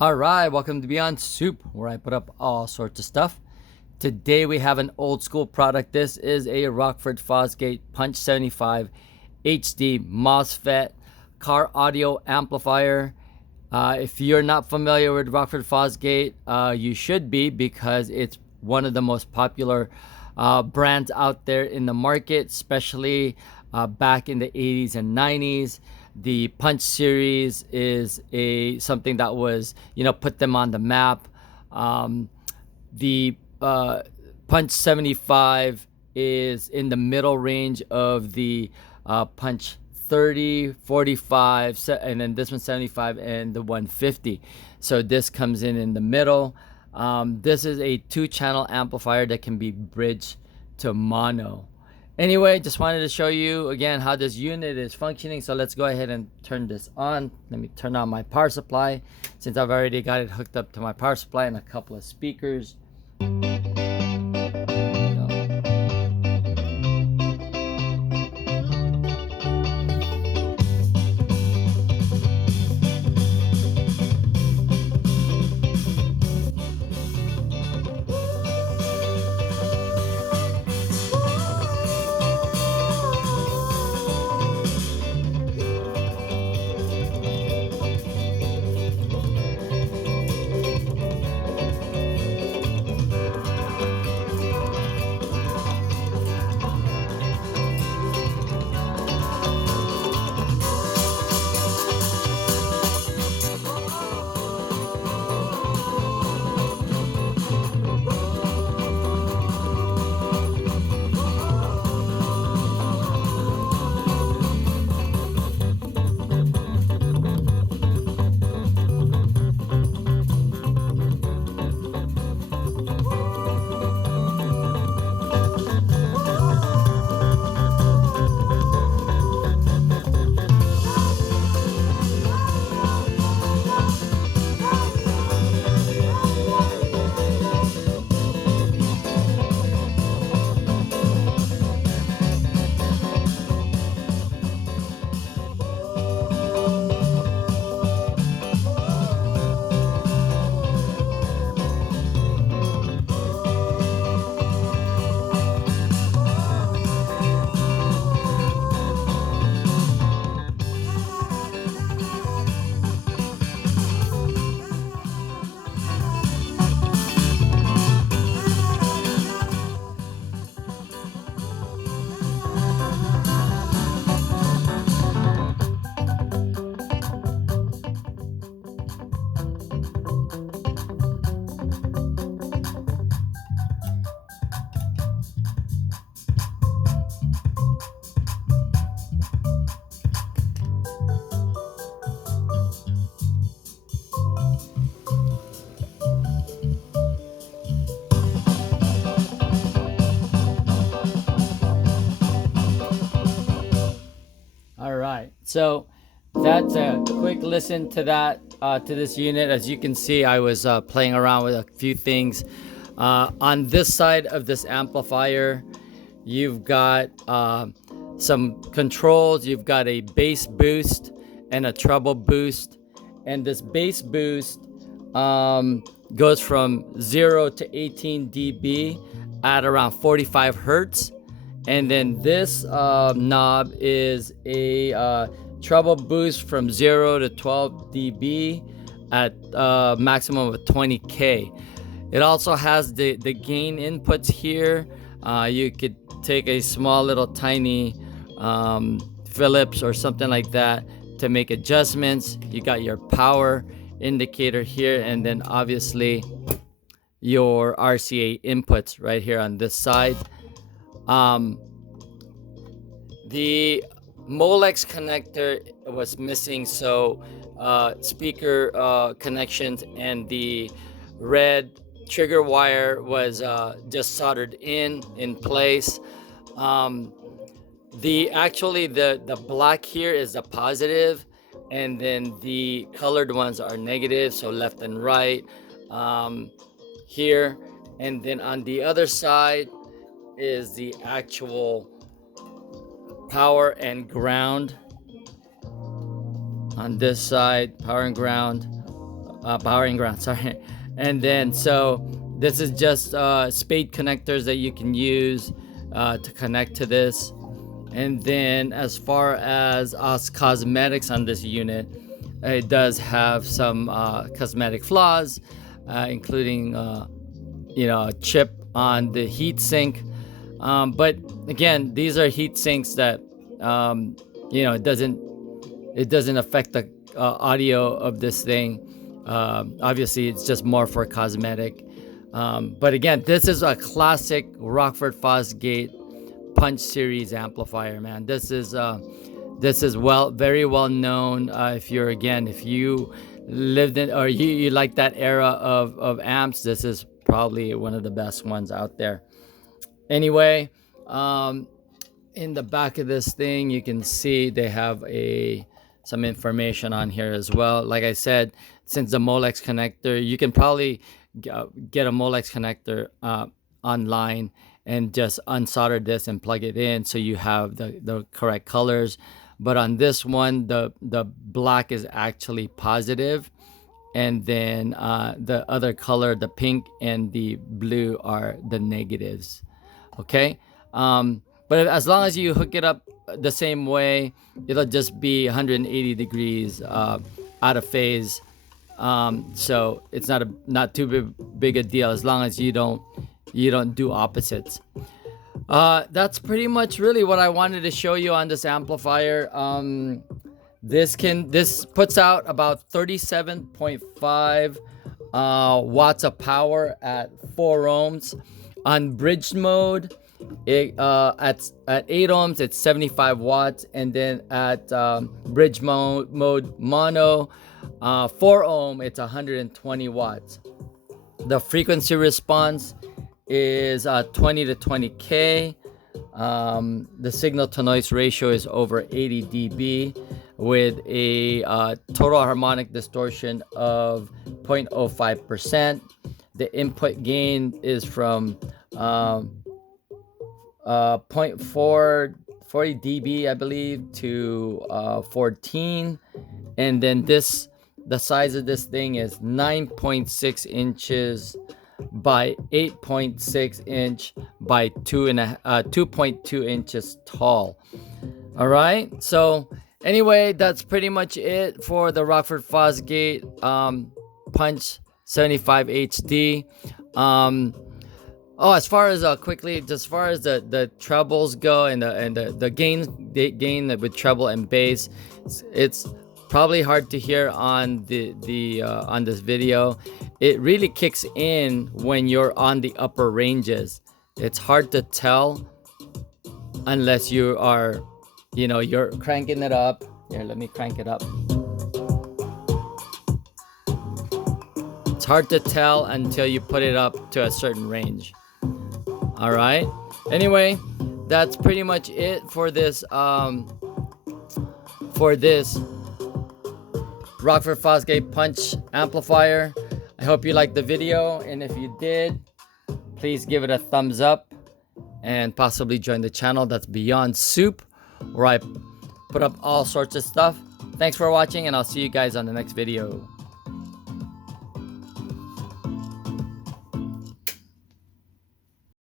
Alright, welcome to Beyond Soup, where I put up all sorts of stuff. Today we have an old school product. This is a Rockford Fosgate Punch 75 HD Mosfet car audio amplifier. If you're not familiar with Rockford Fosgate, you should be, because it's one of the most popular brands out there in the market, especially back in the 80s and 90s. The Punch series is something that was, put them on the map. The Punch 75 is in the middle range of the Punch 30, 45, and then this one 75 and the 150. So this comes in the middle. This is a 2-channel amplifier that can be bridged to mono. Anyway, just wanted to show you again how this unit is functioning. So let's go ahead and turn this on. Let me turn on my power supply, since I've already got it hooked up to my power supply and a couple of speakers. All right, so that's a quick listen to that, to this unit. As you can see, I was playing around with a few things. On this side of this amplifier, you've got some controls. You've got a bass boost and a treble boost, and this bass boost goes from 0 to 18 dB at around 45 hertz. And then this knob is a treble boost from 0 to 12 dB at maximum of 20K. It also has the gain inputs here. You could take a small little tiny Phillips or something like that to make adjustments. You got your power indicator here, and then obviously your RCA inputs right here on this side. The Molex connector was missing, so speaker connections and the red trigger wire was just soldered in place. The black here is the positive, and then the colored ones are negative, so left and right here. And then on the other side is the actual power and ground. On this side, power and ground. power and ground, sorry. And then so this is just spade connectors that you can use to connect to this. And then as far as cosmetics on this unit, it does have some cosmetic flaws, including a chip on the heat sink. But again, these are heat sinks that it doesn't affect the audio of this thing. Obviously, it's just more for cosmetic. But again, this is a classic Rockford Fosgate Punch series amplifier, man. This is very well known. If you lived in, or you like that era of amps, this is probably one of the best ones out there. Anyway, in the back of this thing, you can see they have some information on here as well. Like I said, since the Molex connector, you can probably get a Molex connector online and just unsolder this and plug it in so you have the correct colors. But on this one, the black is actually positive, and then the other color, the pink and the blue, are the negatives. Okay, but as long as you hook it up the same way, it'll just be 180 degrees out of phase. So it's not too big a deal as long as you don't do opposites. That's pretty much really what I wanted to show you on this amplifier. This puts out about 37.5 watts of power at 4 ohms. On bridge mode, at 8 ohms it's 75 watts, and then at bridge mode mono 4 ohm it's 120 watts. The frequency response is 20 to 20k. The signal to noise ratio is over 80 dB with a total harmonic distortion of 0.05%. The input gain is from 0.40 dB, I believe, to 14. And then the size of this thing is 9.6 inches by 8.6 inch by 2.2 inches tall. All right, so anyway, that's pretty much it for the Rockford Fosgate Punch 75 HD. As far as the trebles go and the gain with treble and bass, it's probably hard to hear on on this video. It really kicks in when you're on the upper ranges. It's hard to tell unless you are, you're cranking it up. Here, let me crank it up. It's hard to tell until you put it up to a certain range. All right. Anyway, that's pretty much it for this Rockford Fosgate Punch amplifier. I hope you liked the video, and if you did, please give it a thumbs up and possibly join the channel. That's Beyond Soup, where I put up all sorts of stuff. Thanks for watching, and I'll see you guys on the next video.